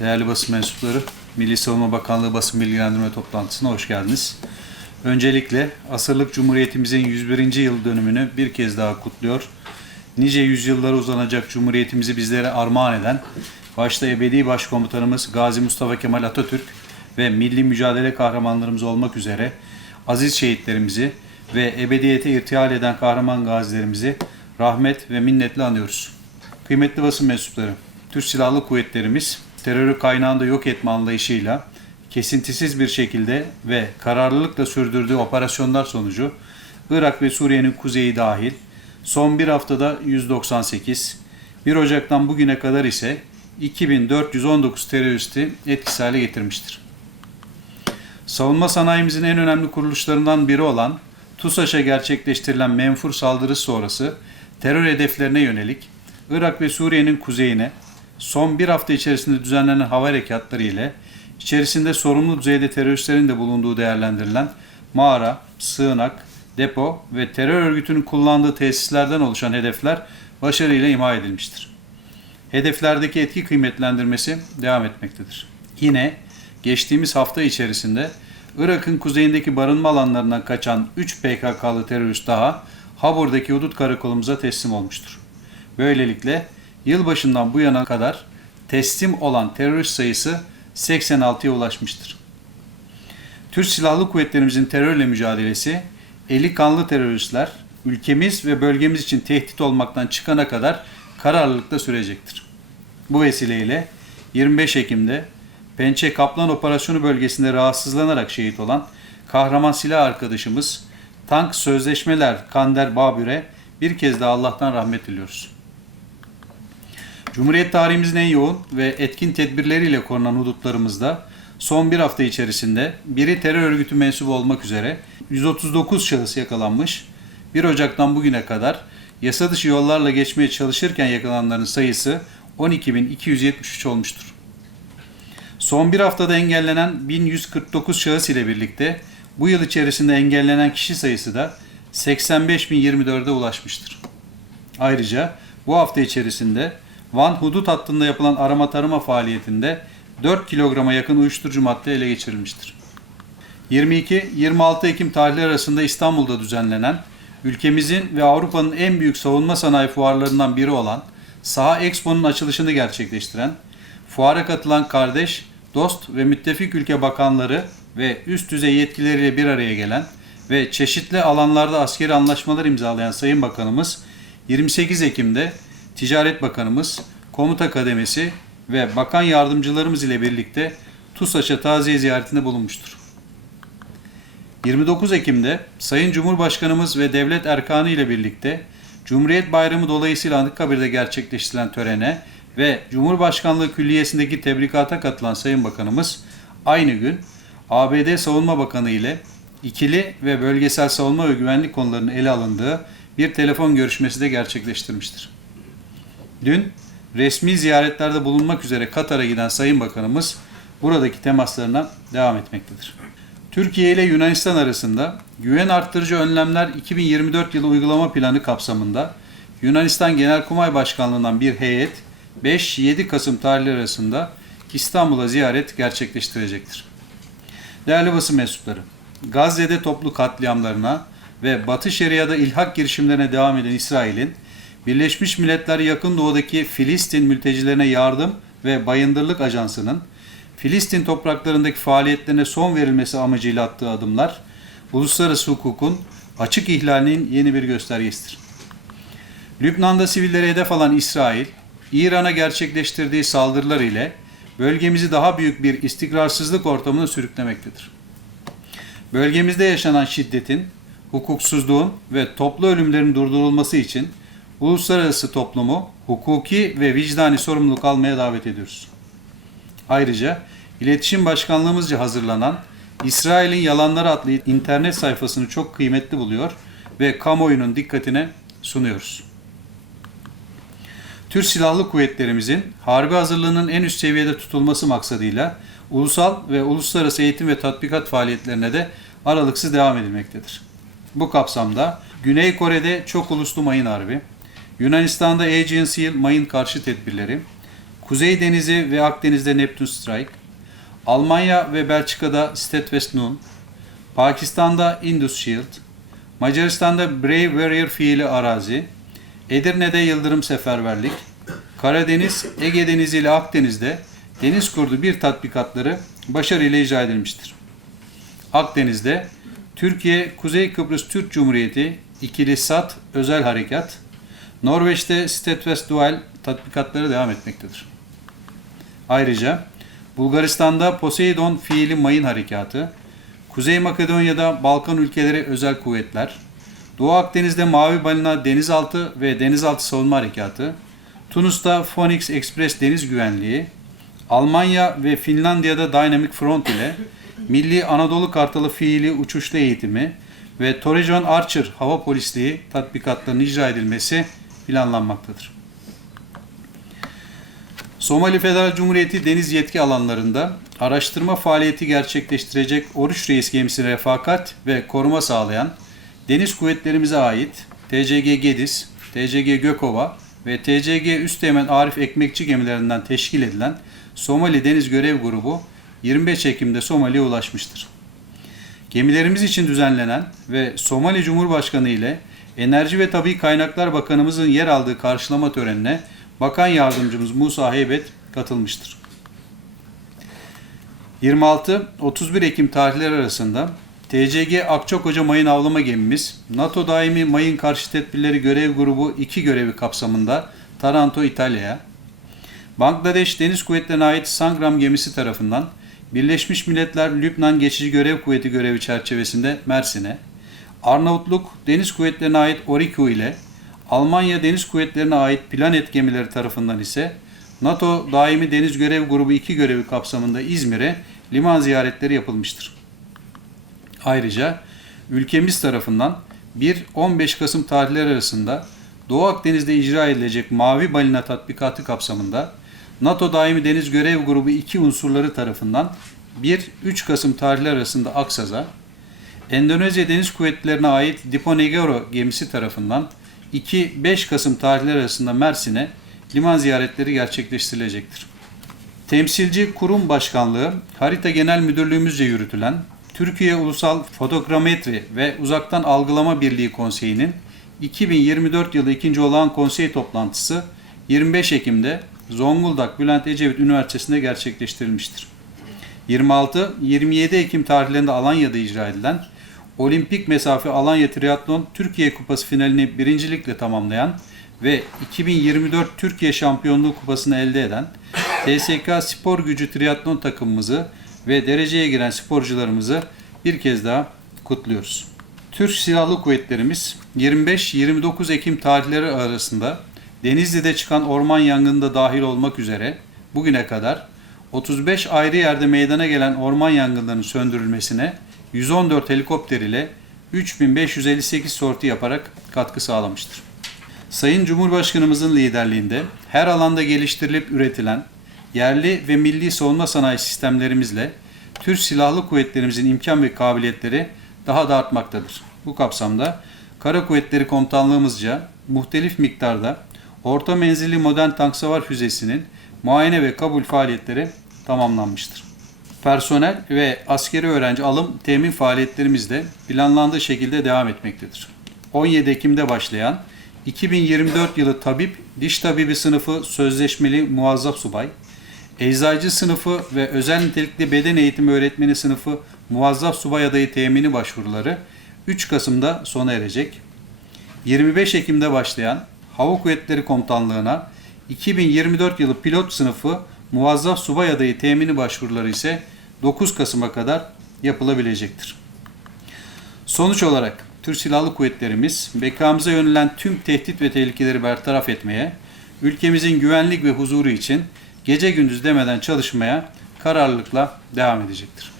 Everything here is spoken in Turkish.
Değerli basın mensupları, Milli Savunma Bakanlığı basın bilgilendirme toplantısına hoş geldiniz. Öncelikle asırlık Cumhuriyetimizin 101. yıl dönümünü bir kez daha kutluyor. Nice yüzyıllara uzanacak Cumhuriyetimizi bizlere armağan eden, başta ebedi başkomutanımız Gazi Mustafa Kemal Atatürk ve milli mücadele kahramanlarımız olmak üzere aziz şehitlerimizi ve ebediyete irtihal eden kahraman gazilerimizi rahmet ve minnetle anıyoruz. Kıymetli basın mensupları, Türk Silahlı Kuvvetlerimiz terörü kaynağında yok etme anlayışıyla kesintisiz bir şekilde ve kararlılıkla sürdürdüğü operasyonlar sonucu Irak ve Suriye'nin kuzeyi dahil son bir haftada 198, 1 Ocak'tan bugüne kadar ise 2419 teröristi etkisiz hale getirmiştir. Savunma sanayimizin en önemli kuruluşlarından biri olan TUSAŞ'a gerçekleştirilen menfur saldırı sonrası terör hedeflerine yönelik Irak ve Suriye'nin kuzeyine son bir hafta içerisinde düzenlenen hava harekatları ile içerisinde sorumlu düzeyde teröristlerin de bulunduğu değerlendirilen mağara, sığınak, depo ve terör örgütünün kullandığı tesislerden oluşan hedefler başarıyla imha edilmiştir. Hedeflerdeki etki kıymetlendirmesi devam etmektedir. Yine geçtiğimiz hafta içerisinde Irak'ın kuzeyindeki barınma alanlarından kaçan 3 PKK'lı terörist daha Habur'daki hudut karakolumuza teslim olmuştur. Böylelikle yılbaşından bu yana kadar teslim olan terörist sayısı 86'ya ulaşmıştır. Türk Silahlı Kuvvetlerimizin terörle mücadelesi, eli kanlı teröristler ülkemiz ve bölgemiz için tehdit olmaktan çıkana kadar kararlılıkla sürecektir. Bu vesileyle 25 Ekim'de Pençe Kaplan Operasyonu bölgesinde rahatsızlanarak şehit olan kahraman silah arkadaşımız Tank Sözleşmeler Kander Babür'e bir kez daha Allah'tan rahmet diliyoruz. Cumhuriyet tarihimizin en yoğun ve etkin tedbirleriyle korunan hudutlarımızda son bir hafta içerisinde biri terör örgütü mensubu olmak üzere 139 şahıs yakalanmış, 1 Ocak'tan bugüne kadar yasa dışı yollarla geçmeye çalışırken yakalananların sayısı 12.273 olmuştur. Son bir haftada engellenen 1149 şahıs ile birlikte bu yıl içerisinde engellenen kişi sayısı da 85.024'e ulaşmıştır. Ayrıca bu hafta içerisinde Van hudut hattında yapılan arama tarama faaliyetinde 4 kilograma yakın uyuşturucu madde ele geçirilmiştir. 22-26 Ekim tarihleri arasında İstanbul'da düzenlenen ülkemizin ve Avrupa'nın en büyük savunma sanayi fuarlarından biri olan Saha Expo'nun açılışını gerçekleştiren, fuara katılan kardeş, dost ve müttefik ülke bakanları ve üst düzey yetkilileriyle bir araya gelen ve çeşitli alanlarda askeri anlaşmalar imzalayan Sayın Bakanımız 28 Ekim'de Ticaret Bakanımız, Komuta Kademesi ve Bakan Yardımcılarımız ile birlikte TUSAŞ'a taziye ziyaretinde bulunmuştur. 29 Ekim'de Sayın Cumhurbaşkanımız ve devlet erkanı ile birlikte Cumhuriyet Bayramı dolayısıyla Anıtkabir'de gerçekleştirilen törene ve Cumhurbaşkanlığı Külliyesi'ndeki tebrikata katılan Sayın Bakanımız aynı gün ABD Savunma Bakanı ile ikili ve bölgesel savunma ve güvenlik konularının ele alındığı bir telefon görüşmesi de gerçekleştirmiştir. Dün resmi ziyaretlerde bulunmak üzere Katar'a giden Sayın Bakanımız buradaki temaslarına devam etmektedir. Türkiye ile Yunanistan arasında güven arttırıcı önlemler 2024 yılı uygulama planı kapsamında Yunanistan Genelkurmay Başkanlığı'ndan bir heyet 5-7 Kasım tarihleri arasında İstanbul'a ziyaret gerçekleştirecektir. Değerli basın mensupları, Gazze'de toplu katliamlarına ve Batı Şeria'da ilhak girişimlerine devam eden İsrail'in Birleşmiş Milletler Yakın Doğu'daki Filistin mültecilerine yardım ve bayındırlık ajansının Filistin topraklarındaki faaliyetlerine son verilmesi amacıyla attığı adımlar uluslararası hukukun açık ihlalinin yeni bir göstergesidir. Lübnan'da sivillere hedef alan İsrail, İran'a gerçekleştirdiği saldırılar ile bölgemizi daha büyük bir istikrarsızlık ortamına sürüklemektedir. Bölgemizde yaşanan şiddetin, hukuksuzluğun ve toplu ölümlerin durdurulması için uluslararası toplumu hukuki ve vicdani sorumluluk almaya davet ediyoruz. Ayrıca İletişim Başkanlığımızca hazırlanan İsrail'in Yalanları adlı internet sayfasını çok kıymetli buluyor ve kamuoyunun dikkatine sunuyoruz. Türk Silahlı Kuvvetlerimizin harbi hazırlığının en üst seviyede tutulması maksadıyla ulusal ve uluslararası eğitim ve tatbikat faaliyetlerine de aralıksız devam edilmektedir. Bu kapsamda Güney Kore'de çok uluslu mayın harbi, Yunanistan'da Aegean Seal mayın karşı tedbirleri, Kuzey Denizi ve Akdeniz'de Neptune Strike, Almanya ve Belçika'da Steadfast Nun, Pakistan'da Indus Shield, Macaristan'da Brave Warrior fiili arazi, Edirne'de Yıldırım Seferberlik, Karadeniz, Ege Denizi ile Akdeniz'de deniz kurdu bir tatbikatları başarıyla icra edilmiştir. Akdeniz'de Türkiye Kuzey Kıbrıs Türk Cumhuriyeti ikili SAT özel harekat, Norveç'te Steadfast Dual tatbikatları devam etmektedir. Ayrıca Bulgaristan'da Poseidon fiili mayın harekatı, Kuzey Makedonya'da Balkan ülkeleri özel kuvvetler, Doğu Akdeniz'de Mavi Balina denizaltı ve denizaltı savunma harekatı, Tunus'ta Phoenix Express deniz güvenliği, Almanya ve Finlandiya'da Dynamic Front ile Milli Anadolu Kartalı fiili uçuşlu eğitimi ve Torrejon Archer hava polisliği tatbikatlarının icra edilmesi planlanmaktadır. Somali Federal Cumhuriyeti deniz yetki alanlarında araştırma faaliyeti gerçekleştirecek Oruç Reis gemisine refakat ve koruma sağlayan deniz kuvvetlerimize ait TCG Gediz, TCG Gökova ve TCG Üsteğmen Arif Ekmekçi gemilerinden teşkil edilen Somali Deniz Görev Grubu 25 Ekim'de Somali'ye ulaşmıştır. Gemilerimiz için düzenlenen ve Somali Cumhurbaşkanı ile Enerji ve Tabi Kaynaklar Bakanımızın yer aldığı karşılama törenine Bakan Yardımcımız Musa Heybet katılmıştır. 26-31 Ekim tarihleri arasında TCG Akçakoca Mayın Avlama Gemimiz, NATO Daimi Mayın Karşı Tedbirleri Görev Grubu 2 görevi kapsamında Taranto, İtalya'ya, Bangladeş Deniz Kuvvetleri'ne ait Sangram gemisi tarafından Birleşmiş Milletler Lübnan Geçici Görev Kuvveti görevi çerçevesinde Mersin'e, Arnavutluk Deniz Kuvvetleri'ne ait Oriku ile Almanya Deniz Kuvvetleri'ne ait Planet gemileri tarafından ise NATO Daimi Deniz Görev Grubu 2 görevi kapsamında İzmir'e liman ziyaretleri yapılmıştır. Ayrıca ülkemiz tarafından 1-15 Kasım tarihleri arasında Doğu Akdeniz'de icra edilecek Mavi Balina tatbikatı kapsamında NATO Daimi Deniz Görev Grubu 2 unsurları tarafından 1-3 Kasım tarihleri arasında Aksaz'a, Endonezya Deniz Kuvvetleri'ne ait Diponegoro gemisi tarafından 2-5 Kasım tarihleri arasında Mersin'e liman ziyaretleri gerçekleştirilecektir. Temsilci Kurum Başkanlığı, Harita Genel Müdürlüğümüzce yürütülen Türkiye Ulusal Fotogrametri ve Uzaktan Algılama Birliği Konseyi'nin 2024 yılı ikinci olağan konsey toplantısı 25 Ekim'de Zonguldak Bülent Ecevit Üniversitesi'nde gerçekleştirilmiştir. 26-27 Ekim tarihlerinde Alanya'da icra edilen Olimpik Mesafe Alanya Triatlon Türkiye Kupası finalini birincilikle tamamlayan ve 2024 Türkiye Şampiyonluğu Kupasını elde eden TSK Spor Gücü Triatlon takımımızı ve dereceye giren sporcularımızı bir kez daha kutluyoruz. Türk Silahlı Kuvvetlerimiz 25-29 Ekim tarihleri arasında Denizli'de çıkan orman yangınında dahil olmak üzere bugüne kadar 35 ayrı yerde meydana gelen orman yangınlarının söndürülmesine 114 helikopter ile 3558 sorti yaparak katkı sağlamıştır. Sayın Cumhurbaşkanımızın liderliğinde her alanda geliştirilip üretilen yerli ve milli savunma sanayi sistemlerimizle Türk Silahlı Kuvvetlerimizin imkan ve kabiliyetleri daha da artmaktadır. Bu kapsamda Kara Kuvvetleri Komutanlığımızca muhtelif miktarda orta menzilli modern tank savar füzesinin muayene ve kabul faaliyetleri tamamlanmıştır. Personel ve askeri öğrenci alım temin faaliyetlerimiz de planlandığı şekilde devam etmektedir. 17 Ekim'de başlayan 2024 yılı tabip, diş tabibi sınıfı sözleşmeli muazzaf subay, eczacı sınıfı ve özel nitelikli beden eğitimi öğretmeni sınıfı muazzaf subay adayı temini başvuruları 3 Kasım'da sona erecek. 25 Ekim'de başlayan Hava Kuvvetleri Komutanlığı'na 2024 yılı pilot sınıfı muazzaf subay adayı temini başvuruları ise 9 Kasım'a kadar yapılabilecektir. Sonuç olarak Türk Silahlı Kuvvetlerimiz bekamıza yönelen tüm tehdit ve tehlikeleri bertaraf etmeye, ülkemizin güvenlik ve huzuru için gece gündüz demeden çalışmaya kararlılıkla devam edecektir.